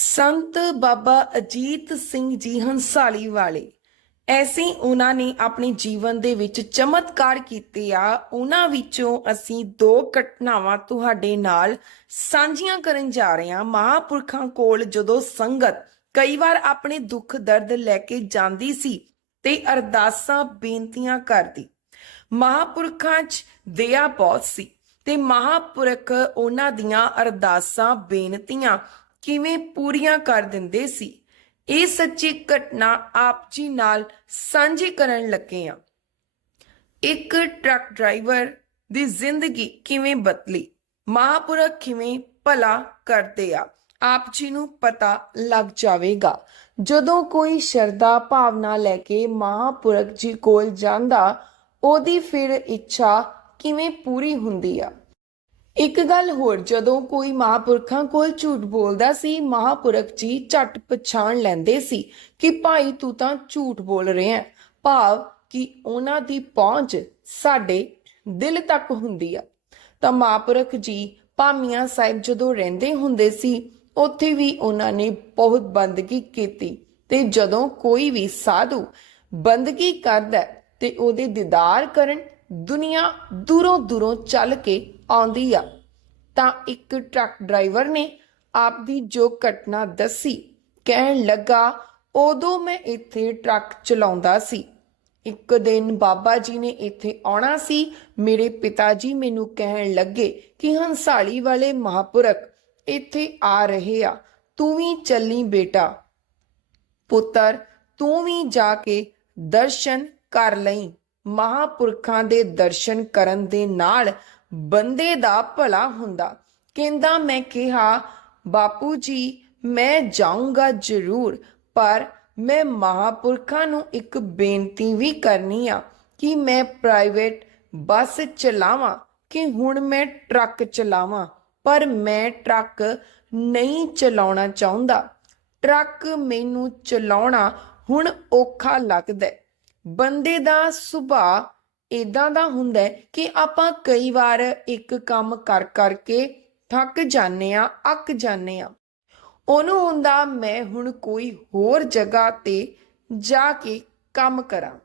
ਸੰਤ ਬਾਬਾ ਅਜੀਤ ਸਿੰਘ ਜੀ ਹੰਸਾਲੀ ਵਾਲੇ। ਐਸੇ ਉਹਨਾਂ ਨੇ ਆਪਣੇ ਜੀਵਨ ਦੇ ਵਿੱਚ ਚਮਤਕਾਰ ਕੀਤੇ ਆ। ਉਹਨਾਂ ਵਿੱਚੋਂ ਅਸੀਂ ਦੋ ਘਟਨਾਵਾਂ ਤੁਹਾਡੇ ਨਾਲ ਸਾਂਝੀਆਂ ਕਰਨ ਜਾ ਰਹੇ ਹਾਂ। ਮਹਾਂਪੁਰਖਾਂ ਕੋਲ ਜਦੋਂ ਸੰਗਤ ਕਈ ਵਾਰ ਆਪਣੇ ਦੁੱਖ ਦਰਦ ਲੈ ਕੇ ਜਾਂਦੀ ਸੀ ਤੇ ਅਰਦਾਸਾਂ, ਬੇਨਤੀਆਂ ਕਰਦੀ। ਮਹਾਂਪੁਰਖਾਂ 'ਚ ਦਇਆ ਬਹੁਤ ਸੀ ਤੇ ਮਹਾਂਪੁਰਖ ਉਹਨਾਂ ਦੀਆਂ ਅਰਦਾਸਾਂ, ਬੇਨਤੀਆਂ ਕਿਵੇਂ ਪੂਰੀਆਂ ਕਰ ਦਿੰਦੇ ਸੀ? ਇਹ ਸੱਚੀ ਘਟਨਾ ਆਪ ਜੀ ਨਾਲ ਸਾਂਝੀ ਕਰਨ ਲੱਗੇ ਆ ਇੱਕ ਟਰੱਕ ਡਰਾਈਵਰ ਦੀ ਜ਼ਿੰਦਗੀ ਕਿਵੇਂ ਬਦਲੀ? ਮਹਾਂਪੁਰਖ ਕਿਵੇਂ ਭਲਾ ਕਰਦੇ ਆ? ਆਪ ਜੀ ਨੂੰ ਪਤਾ ਲੱਗ ਜਾਵੇਗਾ। ਜਦੋਂ ਕੋਈ ਸ਼ਰਧਾ ਭਾਵਨਾ ਲੈ ਕੇ ਮਹਾਂਪੁਰਖ ਜੀ ਕੋਲ ਜਾਂਦਾ, ਉਹਦੀ ਫਿਰ ਇੱਛਾ ਕਿਵੇਂ ਪੂਰੀ ਹੁੰਦੀ ਆ? ਇੱਕ ਗੱਲ ਹੋਰ, ਜਦੋਂ ਕੋਈ ਮਹਾਂਪੁਰਖਾਂ ਕੋਲ ਝੂਠ ਬੋਲਦਾ ਸੀ, ਮਹਾਂਪੁਰਖ ਜੀ ਝਟ ਪਛਾਣ ਲੈਂਦੇ ਸੀ ਕਿ ਭਾਈ ਤੂੰ ਤਾਂ ਝੂਠ ਬੋਲ ਰਿਹਾ ਹੈ। ਭਾਵ ਕਿ ਉਹਨਾਂ ਦੀ ਪਹੁੰਚ ਸਾਡੇ ਦਿਲ ਤੱਕ ਹੁੰਦੀ ਆ। ਤਾਂ ਮਹਾਂਪੁਰਖ ਜੀ ਭਾਮੀਆਂ ਸਾਹਿਬ ਜਦੋਂ ਰਹਿੰਦੇ ਹੁੰਦੇ ਸੀ, ਉੱਥੇ ਵੀ ਉਹਨਾਂ ਨੇ ਬਹੁਤ ਬੰਦਗੀ ਕੀਤੀ ਤੇ ਜਦੋਂ ਕੋਈ ਵੀ ਸਾਧੂ ਬੰਦਗੀ ਕਰਦਾ ਹੈ ਤੇ ਉਹਦੇ ਦੀਦਾਰ ਕਰਨ ਦੁਨੀਆ ਦੂਰੋਂ ਦੂਰੋਂ ਚੱਲ ਕੇ ਆਉਂਦੀ ਆ। ਤਾਂ ਇੱਕ ਟਰੱਕ ਡਰਾਈਵਰ ਨੇ ਆਪ ਜੋ ਘਟਨਾ ਦੱਸੀ, ਕਹਿਣ ਲੱਗਾ, ਉਦੋਂ ਮੈਂ ਇੱਥੇ ਟਰੱਕ ਚਲਾਉਂਦਾ ਸੀ। ਇੱਕ ਦਿਨ ਬਾਬਾ ਜੀ ਨੇ ਇੱਥੇ ਆਉਣਾ ਸੀ। ਮੇਰੇ ਪਿਤਾ ਜੀ ਮੈਨੂੰ ਕਹਿਣ ਲੱਗੇ ਕਿ ਹੰਸਾਲੀ ਵਾਲੇ ਮਹਾਪੁਰਖ ਇੱਥੇ ਆ ਰਹੇ ਆ। ਤੂੰ ਵੀ ਚੱਲੀ ਬੇਟਾ। ਪੁੱਤਰ, ਤੂੰ ਵੀ ਜਾ ਕੇ ਦਰਸ਼ਨ ਕਰ ਲਈ। ਮਹਾਪੁਰਖਾਂ ਦੇ ਦਰਸ਼ਨ ਕਰਨ ਦੇ ਨਾਲ ਬੰਦੇ ਦਾ ਭਲਾ ਹੁੰਦਾ। ਕਹਿੰਦਾ, ਮੈਂ ਕਿਹਾ, ਬਾਪੂ ਜੀ, ਮੈਂ ਜਾਊਂਗਾ ਜ਼ਰੂਰ, ਪਰ ਮੈਂ ਮਹਾਪੁਰਖਾਂ ਨੂੰ ਇੱਕ ਬੇਨਤੀ ਵੀ ਕਰਨੀ ਆ ਕਿ ਮੈਂ ਪ੍ਰਾਈਵੇਟ ਬੱਸ ਚਲਾਵਾਂ ਕਿ ਹੁਣ ਮੈਂ ਟਰੱਕ ਚਲਾਵਾਂ। ਪਰ ਮੈਂ ਟਰੱਕ ਨਹੀਂ ਚਲਾਉਣਾ ਚਾਹੁੰਦਾ। ਟਰੱਕ ਮੈਨੂੰ ਚਲਾਉਣਾ ਹੁਣ ਔਖਾ ਲੱਗਦਾ ਬੰਦੇ ਦਾ ਸੁਭਾਅ ਇਦਾਂ ਦਾ ਹੁੰਦਾ ਕਿ ਆਪਾਂ ਕਈ ਵਾਰ ਇੱਕ ਕੰਮ ਕਰ ਕਰਕੇ ਥੱਕ ਜਾਂਦੇ ਆ ਅੱਕ ਜਾਂਦੇ ਆ ਉਹਨੂੰ ਹੁੰਦਾ ਮੈਂ ਹੁਣ ਕੋਈ ਹੋਰ ਜਗ੍ਹਾ ਤੇ ਜਾ ਕੇ ਕੰਮ ਕਰਾਂ।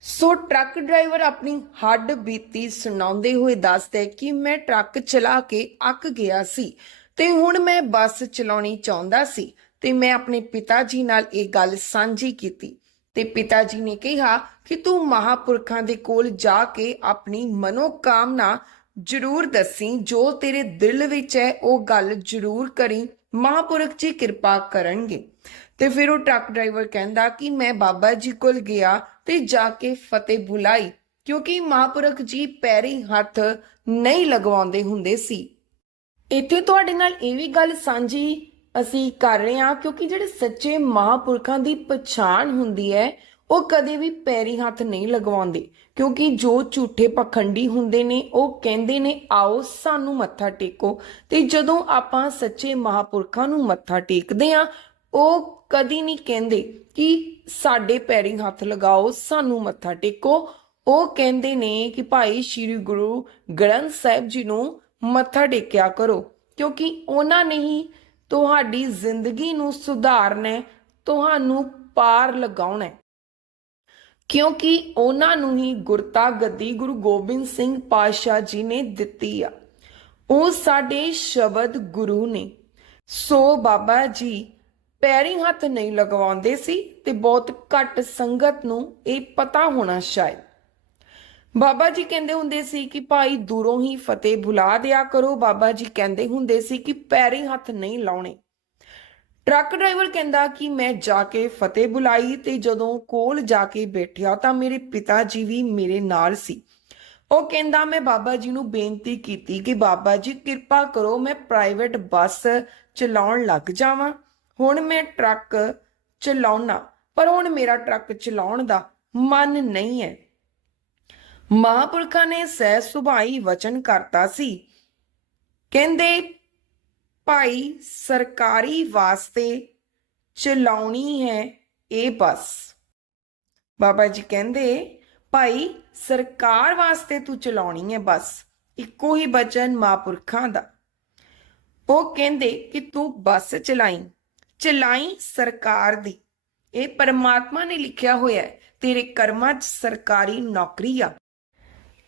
ਸੋ ਟਰੱਕ ਡਰਾਈਵਰ ਆਪਣੀ ਹੱਡ ਬੀਤੀ ਸੁਣਾਉਂਦੇ ਹੋਏ ਦੱਸਦਾ ਕਿ ਮੈਂ ਟਰੱਕ ਚਲਾ ਕੇ ਅੱਕ ਗਿਆ ਸੀ ਤੇ ਹੁਣ ਮੈਂ ਬੱਸ ਚਲਾਉਣੀ ਚਾਹੁੰਦਾ ਸੀ ਤੇ ਮੈਂ ਆਪਣੇ ਪਿਤਾ ਜੀ ਨਾਲ ਇਹ ਗੱਲ ਸਾਂਝੀ ਕੀਤੀ। ਤੇ ਪਿਤਾ ਜੀ ਨੇ ਕਿਹਾ ਕਿ ਤੂੰ ਮਹਾਪੁਰਖਾਂ ਦੇ ਕੋਲ ਜਾ ਕੇ ਆਪਣੀ ਮਨੋਕਾਮਨਾ ਜ਼ਰੂਰ ਦੱਸੀ, ਜੋ ਤੇਰੇ ਦਿਲ ਵਿੱਚ ਹੈ, ਉਹ ਗੱਲ ਜ਼ਰੂਰ ਕਰੀ। ਮਹਾਪੁਰਖ ਜੀ ਕਿਰਪਾ ਕਰਨਗੇ। ਤੇ ਫਿਰ ਉਹ ਟਰੱਕ ਡਰਾਈਵਰ ਕਹਿੰਦਾ ਕਿ ਮੈਂ ਬਾਬਾ ਜੀ ਕੋਲ ਗਿਆ ਤੇ ਜਾ ਕੇ ਫਤਿਹ ਬੁਲਾਈ, ਕਿਉਂਕਿ ਮਹਾਪੁਰਖ ਜੀ ਪੈਰੀ ਹੱਥ ਨਹੀਂ ਲਗਵਾਉਂਦੇ ਹੁੰਦੇ ਸੀ। ਇੱਥੇ ਤੁਹਾਡੇ ਨਾਲ ਇਹ ਵੀ ਗੱਲ ਸਾਂਝੀ ਅਸੀਂ ਕਰ ਰਹੇ ਹਾਂ, ਕਿਉਂਕਿ ਜਿਹੜੇ ਸੱਚੇ ਮਹਾਪੁਰਖਾਂ ਦੀ ਪਛਾਣ ਹੁੰਦੀ ਹੈ, ਉਹ ਕਦੇ ਵੀ ਪੈਰੀ ਹੱਥ ਨਹੀਂ ਲਗਵਾਉਂਦੇ। ਕਿਉਂਕਿ ਜੋ ਝੂਠੇ ਪਖੰਡੀ ਹੁੰਦੇ ਨੇ, ਉਹ ਕਹਿੰਦੇ ਨੇ, ਆਓ, ਸਾਨੂੰ ਮੱਥਾ ਟੇਕੋ। ਤੇ ਜਦੋਂ ਆਪਾਂ ਸੱਚੇ ਮਹਾਪੁਰਖਾਂ ਨੂੰ ਮੱਥਾ ਟੇਕਦੇ ਆ ਉਹ ਕਦੀ ਨਹੀਂ ਕਹਿੰਦੇ ਕਿ ਸਾਡੇ ਪੈਰੀ ਹੱਥ ਲਗਾਓ, ਸਾਨੂੰ ਮੱਥਾ ਟੇਕੋ। ਉਹ ਕਹਿੰਦੇ ਨੇ ਕਿ ਭਾਈ ਸ੍ਰੀ ਗੁਰੂ ਗ੍ਰੰਥ ਸਾਹਿਬ ਜੀ ਨੂੰ ਮੱਥਾ ਟੇਕਿਆ ਕਰੋ, ਕਿਉਂਕਿ ਉਹਨਾਂ ਨੇ ਹੀ ਤੁਹਾਡੀ ਜ਼ਿੰਦਗੀ ਨੂੰ ਸੁਧਾਰਨਾ, ਤੁਹਾਨੂੰ ਪਾਰ ਲਗਾਉਣਾ। ਕਿਉਂਕਿ ਉਹਨਾਂ ਨੂੰ ਹੀ ਗੁਰਤਾ ਗੱਦੀ ਗੁਰੂ ਗੋਬਿੰਦ ਸਿੰਘ ਪਾਤਸ਼ਾਹ ਜੀ ਨੇ ਦਿੱਤੀ ਆ। ਉਹ ਸਾਡੇ ਸ਼ਬਦ ਗੁਰੂ ਨੇ। ਸੋ ਬਾਬਾ ਜੀ ਪੈਰੀ ਹੱਥ ਨਹੀਂ ਲਗਵਾਉਂਦੇ ਸੀ ਤੇ ਬਹੁਤ ਘੱਟ ਸੰਗਤ ਨੂੰ ਇਹ ਪਤਾ ਹੋਣਾ ਸ਼ਾਇਦ। ਬਾਬਾ ਜੀ ਕਹਿੰਦੇ ਹੁੰਦੇ ਸੀ ਕਿ ਭਾਈ ਦੂਰੋਂ ਹੀ ਫਤਿਹ ਬੁਲਾ ਦਿਆ ਕਰੋ। ਬਾਬਾ ਜੀ ਕਹਿੰਦੇ ਹੁੰਦੇ ਸੀ ਕਿ ਪੈਰੀ ਹੱਥ ਨਹੀਂ ਲਾਉਣੇ। ਟਰੱਕ ਡਰਾਈਵਰ ਕਹਿੰਦਾ ਕਿ ਮੈਂ ਜਾ ਕੇ ਫਤਿਹ ਬੁਲਾਈ ਤੇ ਜਦੋਂ ਕੋਲ ਜਾ ਕੇ ਬੈਠਿਆ ਤਾਂ ਮੇਰੇ ਪਿਤਾ ਜੀ ਵੀ ਮੇਰੇ ਨਾਲ ਸੀ। ਉਹ ਕਹਿੰਦਾ, ਮੈਂ ਬਾਬਾ ਜੀ ਨੂੰ ਬੇਨਤੀ ਕੀਤੀ ਕਿ ਬਾਬਾ ਜੀ ਕਿਰਪਾ ਕਰੋ, ਮੈਂ ਪ੍ਰਾਈਵੇਟ ਬੱਸ ਚਲਾਉਣ ਲੱਗ ਜਾਵਾਂ। ਹੁਣ ਮੈਂ ਟਰੱਕ ਚਲਾਉਣਾ ਪਰ ਹੁਣ ਮੇਰਾ ਟਰੱਕ ਚਲਾਉਣ ਦਾ ਮਨ ਨਹੀਂ ਹੈ। ਮਹਾਂਪੁਰਖਾਂ ਨੇ ਸਹਿ ਸੁਭਾਈ ਵਚਨ ਕਰਤਾ ਸੀ। ਕਹਿੰਦੇ, ਭਾਈ, ਸਰਕਾਰੀ ਵਾਸਤੇ ਚਲਾਉਣੀ ਹੈ ਇਹ ਬੱਸ। ਬਾਬਾ ਜੀ ਕਹਿੰਦੇ, ਭਾਈ, ਸਰਕਾਰ ਵਾਸਤੇ ਤੂੰ ਚਲਾਉਣੀ ਹੈ ਬੱਸ। ਇੱਕੋ ਹੀ ਬਚਨ ਮਹਾਂਪੁਰਖਾਂ ਦਾ। ਉਹ ਕਹਿੰਦੇ ਕਿ ਤੂੰ ਬੱਸ ਚਲਾਈ। ਚਲਾਈ ਸਰਕਾਰ ਦੀ। ਇਹ ਪਰਮਾਤਮਾ ਨੇ ਲਿਖਿਆ ਹੋਇਆ ਹੈ, ਤੇਰੇ ਕਰਮਾਂ 'ਚ ਸਰਕਾਰੀ ਨੌਕਰੀ ਆ।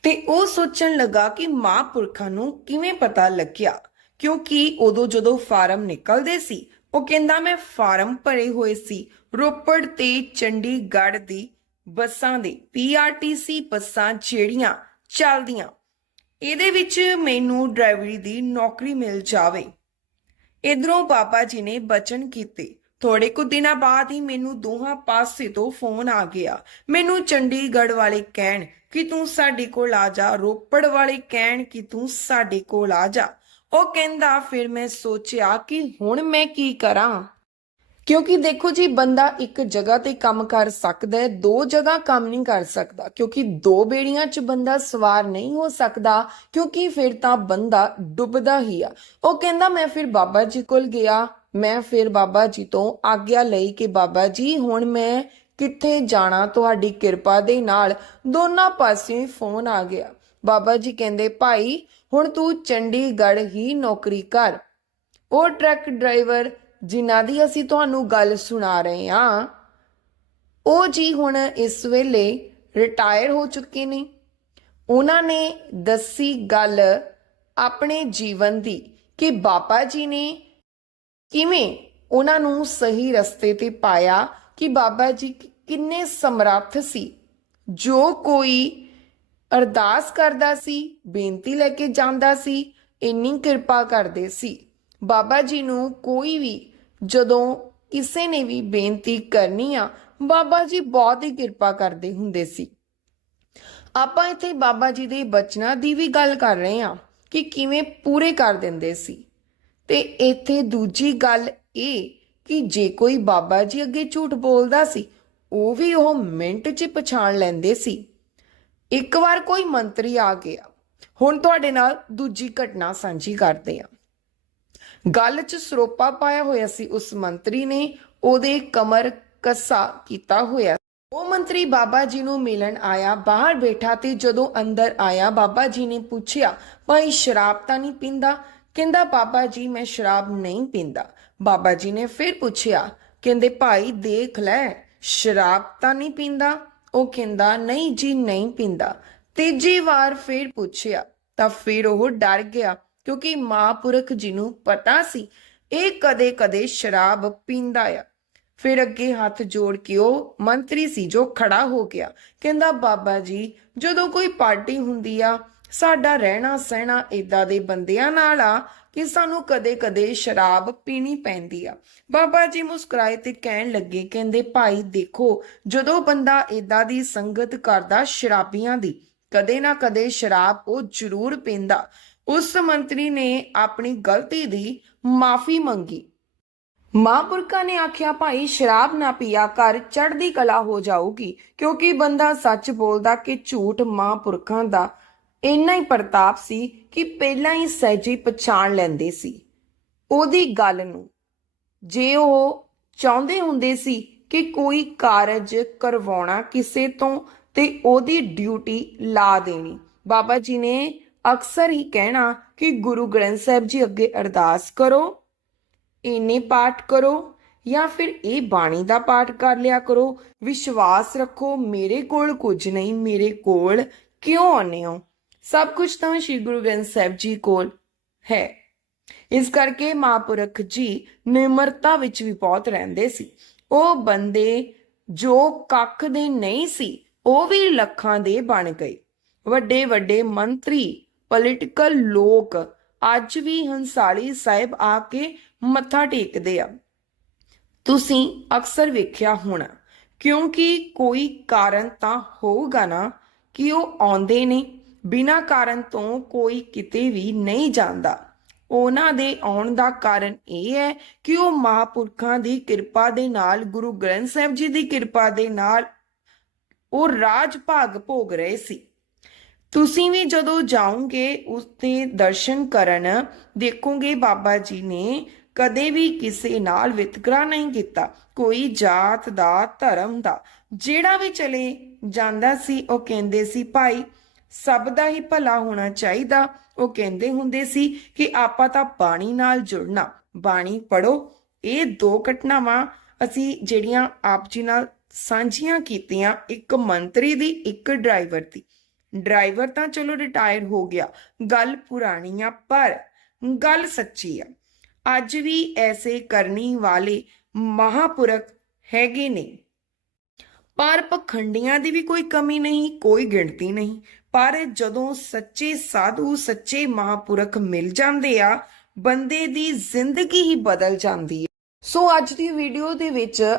ਤੇ ਉਹ ਸੋਚਣ ਲੱਗਾ ਕਿ ਮਹਾਂਪੁਰਖਾਂ ਨੂੰ ਕਿਵੇਂ ਪਤਾ ਲੱਗਿਆ? ਕਿਉਂਕਿ ਉਦੋਂ ਜਦੋਂ ਫਾਰਮ ਨਿਕਲਦੇ ਸੀ, ਉਹ ਕਹਿੰਦਾ, ਮੈਂ ਫਾਰਮ ਭਰੇ ਹੋਏ ਸੀ, ਰੋਪੜ ਤੇ ਚੰਡੀਗੜ੍ਹ ਦੀ ਬੱਸਾਂ ਦੇ ਪੀਆਰਟੀਸੀ ਬੱਸਾਂ ਜਿਹੜੀਆਂ ਚੱਲਦੀਆਂ। ਇਹਦੇ ਵਿੱਚ ਮੈਨੂੰ ਡਰਾਈਵਰੀ ਦੀ ਨੌਕਰੀ ਮਿਲ ਜਾਵੇ। ਇਧਰੋਂ ਬਾਬਾ ਜੀ ਨੇ ਬਚਨ ਕੀਤੇ। ਥੋੜੇ ਕੁ ਦਿਨਾਂ ਬਾਅਦ ਹੀ ਮੈਨੂੰ ਦੋਹਾਂ ਪਾਸੇ ਤੋਂ ਫੋਨ ਆ ਗਿਆ। ਮੈਨੂੰ ਚੰਡੀਗੜ੍ਹ ਵਾਲੇ ਕਹਿਣ ਕਿ ਤੂੰ ਸਾਡੇ ਕੋਲ ਆ ਜਾ, ਰੋਪੜ ਵਾਲੇ ਕਹਿਣ ਕਿ ਤੂੰ ਸਾਡੇ ਕੋਲ ਆ ਜਾ। ਉਹ ਕਹਿੰਦਾ, ਫਿਰ ਮੈਂ ਸੋਚਿਆ ਕਿ ਹੁਣ ਮੈਂ ਕੀ ਕਰਾਂ? ਕਿਉਂਕਿ ਦੇਖੋ ਜੀ, ਬੰਦਾ ਇੱਕ ਜਗ੍ਹਾ ਤੇ ਕੰਮ ਕਰ ਸਕਦਾ ਹੈ, ਦੋ ਜਗ੍ਹਾ ਕੰਮ ਨਹੀਂ ਕਰ ਸਕਦਾ। ਕਿਉਂਕਿ ਦੋ ਬੇੜੀਆਂ 'ਚ ਬੰਦਾ ਸਵਾਰ ਨਹੀਂ ਹੋ ਸਕਦਾ, ਕਿਉਂਕਿ ਫਿਰ ਤਾਂ ਬੰਦਾ ਡੁੱਬਦਾ ਹੀ ਆ। ਉਹ ਕਹਿੰਦਾ, ਮੈਂ ਫਿਰ ਬਾਬਾ ਜੀ ਕੋਲ ਗਿਆ। ਮੈਂ ਫਿਰ ਬਾਬਾ ਜੀ ਤੋਂ ਆਗਿਆ ਲਈ ਕਿ ਬਾਬਾ ਜੀ, ਹੁਣ ਮੈਂ ਕਿੱਥੇ ਜਾਣਾ? ਤੁਹਾਡੀ ਕਿਰਪਾ ਦੇ ਨਾਲ ਦੋਨਾਂ ਪਾਸਿਓਂ ਫੋਨ ਆ ਗਿਆ। ਬਾਬਾ ਜੀ ਕਹਿੰਦੇ, ਭਾਈ, ਹੁਣ ਤੂੰ ਚੰਡੀਗੜ੍ਹ ਹੀ ਨੌਕਰੀ ਕਰ। ਉਹ ਟਰੱਕ ਡਰਾਈਵਰ ਜਿਨ੍ਹਾਂ ਦੀ ਅਸੀਂ ਤੁਹਾਨੂੰ ਗੱਲ ਸੁਣਾ ਰਹੇ ਹਾਂ, ਉਹ ਜੀ ਹੁਣ ਇਸ ਵੇਲੇ ਰਿਟਾਇਰ ਹੋ ਚੁੱਕੇ ਨੇ। ਉਹਨਾਂ ਨੇ ਦੱਸੀ ਗੱਲ ਆਪਣੇ ਜੀਵਨ ਦੀ ਕਿ ਬਾਬਾ ਜੀ ਨੇ ਕਿਵੇਂ ਉਹਨਾਂ ਨੂੰ ਸਹੀ ਰਸਤੇ ਤੇ ਪਾਇਆ ਕਿ ਬਾਬਾ ਜੀ ਕਿੰਨੇ ਸਮਰੱਥ ਸੀ? ਜੋ ਕੋਈ ਅਰਦਾਸ ਕਰਦਾ ਸੀ, ਬੇਨਤੀ ਲੈ ਕੇ ਜਾਂਦਾ ਸੀ, ਇੰਨੀ ਕਿਰਪਾ ਕਰਦੇ ਸੀ। ਬਾਬਾ ਜੀ ਨੂੰ ਕੋਈ ਵੀ ਜਦੋਂ ਕਿਸੇ ਨੇ ਵੀ ਬੇਨਤੀ ਕਰਨੀ ਆ, ਬਾਬਾ ਜੀ ਬਹੁਤ ਹੀ ਕਿਰਪਾ ਕਰਦੇ ਹੁੰਦੇ ਸੀ। ਆਪਾਂ ਇੱਥੇ ਬਾਬਾ ਜੀ ਦੇ ਬਚਨਾਂ ਦੀ ਵੀ ਗੱਲ ਕਰ ਰਹੇ ਹਾਂ ਕਿ ਕਿਵੇਂ ਪੂਰੇ ਕਰ ਦਿੰਦੇ ਸੀ। ਤੇ ਇੱਥੇ ਦੂਜੀ ਗੱਲ ਇਹ ਕਿ ਜੇ ਕੋਈ ਬਾਬਾ ਜੀ ਅੱਗੇ ਝੂਠ ਬੋਲਦਾ ਸੀ, ਉਹ ਵੀ ਉਹ ਮਿੰਟ 'ਚ ਪਛਾਣ ਲੈਂਦੇ ਸੀ। ਇੱਕ ਵਾਰ ਕੋਈ ਮੰਤਰੀ ਆ ਗਿਆ, ਹੁਣ ਤੁਹਾਡੇ ਨਾਲ ਦੂਜੀ ਘਟਨਾ ਸਾਂਝੀ ਕਰਦੇ ਹਾਂ। ਗੱਲ 'ਚ ਸਰੋਪਾ ਪਾਇਆ ਹੋਇਆ ਸੀ ਉਸ ਮੰਤਰੀ ਨੇ, ਉਹਦੇ ਕਮਰ ਕੱਸਾ ਕੀਤਾ ਹੋਇਆ। ਉਹ ਮੰਤਰੀ ਬਾਬਾ ਜੀ ਨੂੰ ਮਿਲਣ ਆਇਆ, ਬਾਹਰ ਬੈਠਾ ਤੇ ਜਦੋਂ ਅੰਦਰ ਆਇਆ, ਬਾਬਾ ਜੀ ਨੇ ਪੁੱਛਿਆ, ਭਾਈ, ਸ਼ਰਾਬ ਤਾਂ ਨਹੀਂ ਪੀਂਦਾ? ਕਹਿੰਦਾ, ਬਾਬਾ ਜੀ, ਮੈਂ ਸ਼ਰਾਬ ਨਹੀਂ ਪੀਂਦਾ। ਬਾਬਾ ਜੀ ਨੇ ਫਿਰ ਪੁੱਛਿਆ, ਕਹਿੰਦੇ, ਭਾਈ, ਦੇਖ ਲੈ, ਸ਼ਰਾਬ ਤਾਂ ਨਹੀਂ ਪੀਂਦਾ? ਉਹ ਕਹਿੰਦਾ, ਨਹੀਂ ਜੀ, ਨਹੀਂ ਪੀਂਦਾ। ਤੀਜੀ ਵਾਰ ਫਿਰ ਪੁੱਛਿਆ, ਤਾਂ ਫਿਰ ਉਹ ਡਰ ਗਿਆ, ਕਿਉਂਕਿ ਮਹਾਂਪੁਰਖ ਜੀ ਨੂੰ ਪਤਾ ਸੀ, ਇਹ ਕਦੇ-ਕਦੇ ਸ਼ਰਾਬ ਪੀਂਦਾ ਆ। ਫਿਰ ਅੱਗੇ ਹੱਥ ਜੋੜ ਕੇ ਉਹ ਮੰਤਰੀ ਸੀ ਜੋ ਖੜਾ ਹੋ ਗਿਆ। ਕਹਿੰਦਾ, ਬਾਬਾ ਜੀ, ਜਦੋਂ ਕੋਈ ਪਾਰਟੀ ਹੁੰਦੀ ਆ ਸਾਡਾ ਰਹਿਣਾ ਸਹਿਣਾ ਇਦਾਂ ਦੇ ਬੰਦਿਆਂ ਨਾਲ ਆ ਕਿ ਸਾਨੂੰ ਕਦੇ-ਕਦੇ ਸ਼ਰਾਬ ਪੀਣੀ ਪੈਂਦੀ ਆ। ਬਾਬਾ ਜੀ ਮੁਸਕਰਾਏ ਤੇ ਕਹਿਣ ਲੱਗੇ, ਕਹਿੰਦੇ, ਭਾਈ ਦੇਖੋ, ਜਦੋਂ ਬੰਦਾ ਇਦਾਂ ਦੀ ਸੰਗਤ ਕਰਦਾ ਸ਼ਰਾਬੀਆਂ ਦੀ, ਕਦੇ ਨਾ ਕਦੇ ਸ਼ਰਾਬ ਉਹ ਜ਼ਰੂਰ ਪੀਂਦਾ। ਉਸ ਮੰਤਰੀ ਨੇ ਆਪਣੀ ਗਲਤੀ ਦੀ ਮਾਫੀ ਮੰਗੀ। ਮਹਾਂਪੁਰਖਾਂ ਨੇ ਆਖਿਆ, ਭਾਈ, ਸ਼ਰਾਬ ਨਾ ਪੀਆ ਕਰ, ਚੜ੍ਹਦੀ ਕਲਾ ਹੋ ਜਾਊਗੀ, ਕਿਉਂਕਿ ਬੰਦਾ ਸੱਚ ਬੋਲਦਾ ਕਿ ਝੂਠ ਮਹਾਂਪੁਰਖਾਂ ਦਾ ਇੰਨਾ ਹੀ ਪ੍ਰਤਾਪ ਸੀ ਕਿ ਪਹਿਲਾਂ ਹੀ ਸਹਿਜੀ ਪਛਾਣ ਲੈਂਦੇ ਸੀ। ਉਹਦੀ ਗੱਲ ਨੂੰ ਜੇ ਉਹ ਚਾਹੁੰਦੇ ਹੁੰਦੇ ਸੀ ਕਿ ਕੋਈ ਕਾਰਜ ਕਰਵਾਉਣਾ ਕਿਸੇ ਤੋਂ, ਤੇ ਉਹਦੀ ਡਿਊਟੀ ਲਾ ਦੇਣੀ। ਬਾਬਾ ਜੀ ਨੇ ਅਕਸਰ ਹੀ ਕਹਿਣਾ ਕਿ ਗੁਰੂ ਗ੍ਰੰਥ ਸਾਹਿਬ ਜੀ ਅੱਗੇ ਅਰਦਾਸ ਕਰੋ, ਇੰਨੇ ਪਾਠ ਕਰੋ, ਜਾਂ ਫਿਰ ਇਹ ਬਾਣੀ ਦਾ ਪਾਠ ਕਰ ਲਿਆ ਕਰੋ। ਵਿਸ਼ਵਾਸ ਰੱਖੋ, ਮੇਰੇ ਕੋਲ ਕੁਝ ਨਹੀਂ, ਮੇਰੇ ਕੋਲ ਕਿਉਂ ਆਨੇ ਹੋ? ਸਭ ਕੁਝ ਤਾਂ ਸ਼੍ਰੀ ਗੁਰੂ ਗ੍ਰੰਥ ਸਾਹਿਬ ਜੀ ਕੋਲ ਹੈ। ਇਸ ਕਰਕੇ ਮਹਾਂਪੁਰਖ ਜੀ ਨਿਮਰਤਾ ਵਿੱਚ ਵੀ ਬਹੁਤ ਰਹਿੰਦੇ ਸੀ। ਉਹ ਬੰਦੇ ਜੋ ਕੱਖ ਦੇ ਨਹੀਂ ਸੀ, ਉਹ ਵੀ ਲੱਖਾਂ ਦੇ ਬਣ ਗਏ। ਵੱਡੇ ਵੱਡੇ ਮੰਤਰੀ ਪੋਲੀਟੀਕਲ ਲੋਕ ਅੱਜ ਵੀ ਹੰਸਾਲੀ ਸਾਹਿਬ ਆ ਕੇ ਮੱਥਾ ਟੇਕਦੇ ਆ। ਤੁਸੀਂ ਅਕਸਰ ਵੇਖਿਆ ਹੋਣਾ, ਕਿਉਂਕਿ ਕੋਈ ਕਾਰਨ ਤਾਂ ਹੋਊਗਾ ਨਾ ਕਿ ਉਹ ਆਉਂਦੇ ਨੇ ਬਿਨਾਂ ਕਾਰਨ ਤੋਂ ਕੋਈ ਕਿਤੇ ਵੀ ਨਹੀਂ ਜਾਂਦਾ। ਉਹਨਾਂ ਦੇ ਆਉਣ ਦਾ ਕਾਰਨ ਇਹ ਹੈ ਕਿ ਉਹ ਮਹਾਂਪੁਰਖਾਂ ਦੀ ਕਿਰਪਾ ਦੇ ਨਾਲ, ਗੁਰੂ ਗ੍ਰੰਥ ਸਾਹਿਬ ਜੀ ਦੀ ਕਿਰਪਾ ਦੇ ਨਾਲ ਉਹ ਰਾਜ ਭਾਗ ਭੋਗ ਰਹੇ ਸੀ। ਤੁਸੀਂ ਵੀ ਜਦੋਂ ਜਾਓਗੇ ਉਸ ਦੇ ਦਰਸ਼ਨ ਕਰਨ, ਦੇਖੋਗੇ ਬਾਬਾ ਜੀ ਨੇ ਕਦੇ ਵੀ ਕਿਸੇ ਨਾਲ ਵਿਤਕਰਾ ਨਹੀਂ ਕੀਤਾ। ਕੋਈ ਜਾਤ ਦਾ, ਧਰਮ ਦਾ, ਜਿਹੜਾ ਵੀ ਚਲੇ ਜਾਂਦਾ ਸੀ, ਉਹ ਕਹਿੰਦੇ ਸੀ, ਭਾਈ ਸਭ ਦਾ ਹੀ ਭਲਾ ਹੋਣਾ ਚਾਹੀਦਾ। ਉਹ ਕਹਿੰਦੇ ਹੁੰਦੇ ਸੀ ਕਿ ਆਪਾਂ ਤਾਂ ਬਾਣੀ ਨਾਲ ਜੁੜਨਾ, ਬਾਣੀ ਪੜੋ ਇਹ ਦੋ ਘਟਨਾਵਾਂ ਅਸੀਂ ਜਿਹੜੀਆਂ ਆਪ ਜੀ ਨਾਲ ਸਾਂਝੀਆਂ ਕੀਤੀਆਂ, ਇੱਕ ਮੰਤਰੀ ਦੀ, ਇੱਕ ਡਰਾਈਵਰ ਦੀ। ਡਰਾਈਵਰ ਤਾਂ ਚਲੋ ਰਿਟਾਇਰ ਹੋ ਗਿਆ, ਗੱਲ ਪੁਰਾਣੀ ਆ, ਪਰ ਗੱਲ ਸੱਚੀ ਆ। ਅੱਜ ਵੀ ਐਸੇ ਕਰਨੀ ਵਾਲੇ ਮਹਾਪੁਰਖ ਹੈਗੇ ਨੇ। ਪਰ ਪਖੰਡੀਆਂ ਦੀ ਵੀ ਕੋਈ ਕਮੀ ਨਹੀਂ, ਕੋਈ ਗਿਣਤੀ ਨਹੀਂ। ਪਰ ਜਦੋਂ ਸੱਚੇ ਸਾਧੂ, ਸੱਚੇ ਮਹਾਪੁਰਖ ਮਿਲ ਜਾਂਦੇ ਆ, ਬੰਦੇ ਦੀ ਜ਼ਿੰਦਗੀ ਹੀ ਬਦਲ ਜਾਂਦੀ ਹੈ ਸੋ ਅੱਜ ਦੀ ਵੀਡੀਓ ਦੇ ਵਿੱਚ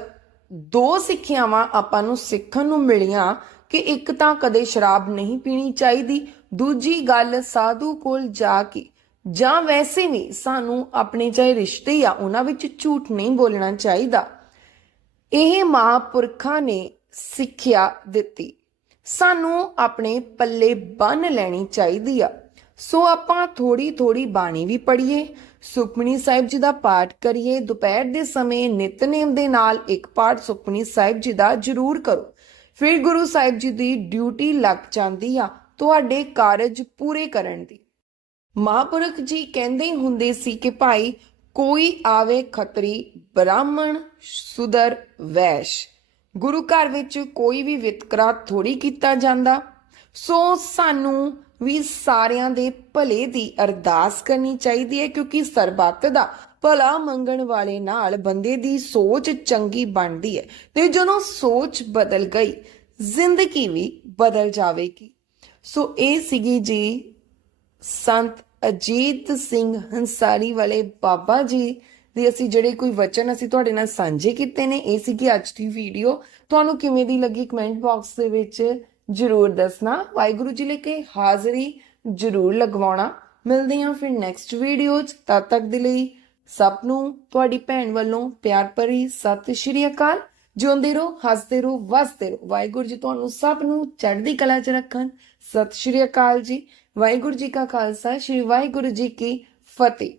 ਦੋ ਸਿੱਖਿਆਵਾਂ ਆਪਾਂ ਨੂੰ ਸਿੱਖਣ ਨੂੰ ਮਿਲੀਆਂ ਕਿ ਇੱਕ ਤਾਂ ਕਦੇ ਸ਼ਰਾਬ ਨਹੀਂ ਪੀਣੀ ਚਾਹੀਦੀ, ਦੂਜੀ ਗੱਲ ਸਾਧੂ ਕੋਲ ਜਾ ਕੇ, ਜਾਂ ਵੈਸੇ ਵੀ ਸਾਨੂੰ ਆਪਣੇ ਚਾਹੇ ਰਿਸ਼ਤੇ ਆ, ਉਹਨਾਂ ਵਿੱਚ ਝੂਠ ਨਹੀਂ ਬੋਲਣਾ ਚਾਹੀਦਾ। ਇਹ ਮਹਾਂਪੁਰਖਾਂ ਨੇ ਸਿੱਖਿਆ ਦਿੱਤੀ। ਸਾਨੂੰ ਆਪਣੇ ਪੱਲੇ ਬੰਨ ਲੈਣੀ ਚਾਹੀਦੀ ਆ। ਸੋ ਆਪਾਂ ਥੋੜੀ ਥੋੜੀ ਬਾਣੀ ਵੀ ਪੜ੍ਹੀਏ। ਸੁਖਮਨੀ ਸਾਹਿਬ ਜੀ ਦਾ ਪਾਠ ਕਰੀਏ। ਦੁਪਹਿਰ ਦੇ ਸਮੇਂ ਨਿਤਨੇਮ ਦੇ ਨਾਲ ਇੱਕ ਪਾਠ ਸੁਖਮਨੀ ਸਾਹਿਬ ਜੀ ਦਾ ਜ਼ਰੂਰ ਕਰੋ। ਫਿਰ ਗੁਰੂ ਸਾਹਿਬ ਜੀ ਦੀ ਡਿਊਟੀ ਲੱਗ ਜਾਂਦੀ ਆ ਤੁਹਾਡੇ ਕਾਰਜ ਪੂਰੇ ਕਰਨ ਦੀ। ਮਹਾਂਪੁਰਖ ਜੀ ਕਹਿੰਦੇ ਹੁੰਦੇ ਸੀ ਕਿ ਭਾਈ, ਕੋਈ ਆਵੇ ਖਤਰੀ, ਬ੍ਰਾਹਮਣ ਸੁਦਰ ਵੈਸ਼। ਗੁਰੂ ਘਰ ਵਿੱਚ ਕੋਈ ਵੀ ਵਿਤਕਰਾ ਥੋੜੀ ਕੀਤਾ ਜਾਂਦਾ। ਸੋ ਸਾਨੂੰ ਵੀ ਸਾਰਿਆਂ ਦੇ ਭਲੇ ਦੀ ਅਰਦਾਸ ਕਰਨੀ ਚਾਹੀਦੀ ਹੈ, ਕਿਉਂਕਿ ਸਰਬੱਤ ਦਾ ਭਲਾ ਮੰਗਣ ਵਾਲੇ ਨਾਲ ਬੰਦੇ ਦੀ ਸੋਚ ਚੰਗੀ ਬਣਦੀ ਹੈ ਤੇ ਜਦੋਂ ਸੋਚ ਬਦਲ ਗਈ, ਜ਼ਿੰਦਗੀ ਵੀ ਬਦਲ ਜਾਵੇਗੀ। ਸੋ ਇਹ ਸੀਗੀ ਜੀ ਸੰਤ ਅਜੀਤ ਸਿੰਘ ਹੰਸਾਰੀ ਵਾਲੇ ਬਾਬਾ ਜੀ ਦੇ ਅਸੀਂ ਜਿਹੜੇ ਕੋਈ ਵਚਨ ਅਸੀਂ ਤੁਹਾਡੇ ਨਾਲ ਸਾਂਝੇ ਕੀਤੇ ਨੇ, ਇਹ ਸੀ ਕਿ ਅੱਜ ਦੀ ਵੀਡੀਓ ਤੁਹਾਨੂੰ ਕਿਵੇਂ ਦੀ ਲੱਗੀ ਕਮੈਂਟ ਬਾਕਸ ਦੇ ਵਿੱਚ ਜਰੂਰ ਦੱਸਣਾ। ਵਾਹਿਗੁਰੂ ਜੀ ਲੈ ਕੇ ਹਾਜ਼ਰੀ ਜਰੂਰ ਲਗਵਾਉਣਾ। ਮਿਲਦੇ ਹਾਂ ਫਿਰ ਨੈਕਸਟ ਵੀਡੀਓ 'ਚ। ਤਦ ਤੱਕ ਦੇ ਲਈ ਸਭ ਨੂੰ ਤੁਹਾਡੀ ਭੈਣ ਵੱਲੋਂ ਪਿਆਰ ਭਰੀ ਸਤਿ ਸ਼੍ਰੀ ਅਕਾਲ। ਜਿਉਂਦੇ ਰਹੋ, ਹੱਸਦੇ ਰਹੋ, ਵਸਦੇ ਰਹੋ। ਵਾਹਿਗੁਰੂ ਜੀ ਤੁਹਾਨੂੰ ਸਭ ਨੂੰ ਚੜ੍ਹਦੀ ਕਲਾ 'ਚ ਰੱਖਣ। ਸਤਿ ਸ਼੍ਰੀ ਅਕਾਲ ਜੀ। ਵਾਹਿਗੁਰੂ ਜੀ ਕਾ ਖਾਲਸਾ, ਸ਼੍ਰੀ ਵਾਹਿਗੁਰੂ ਜੀ ਕੀ ਫਤਿਹ।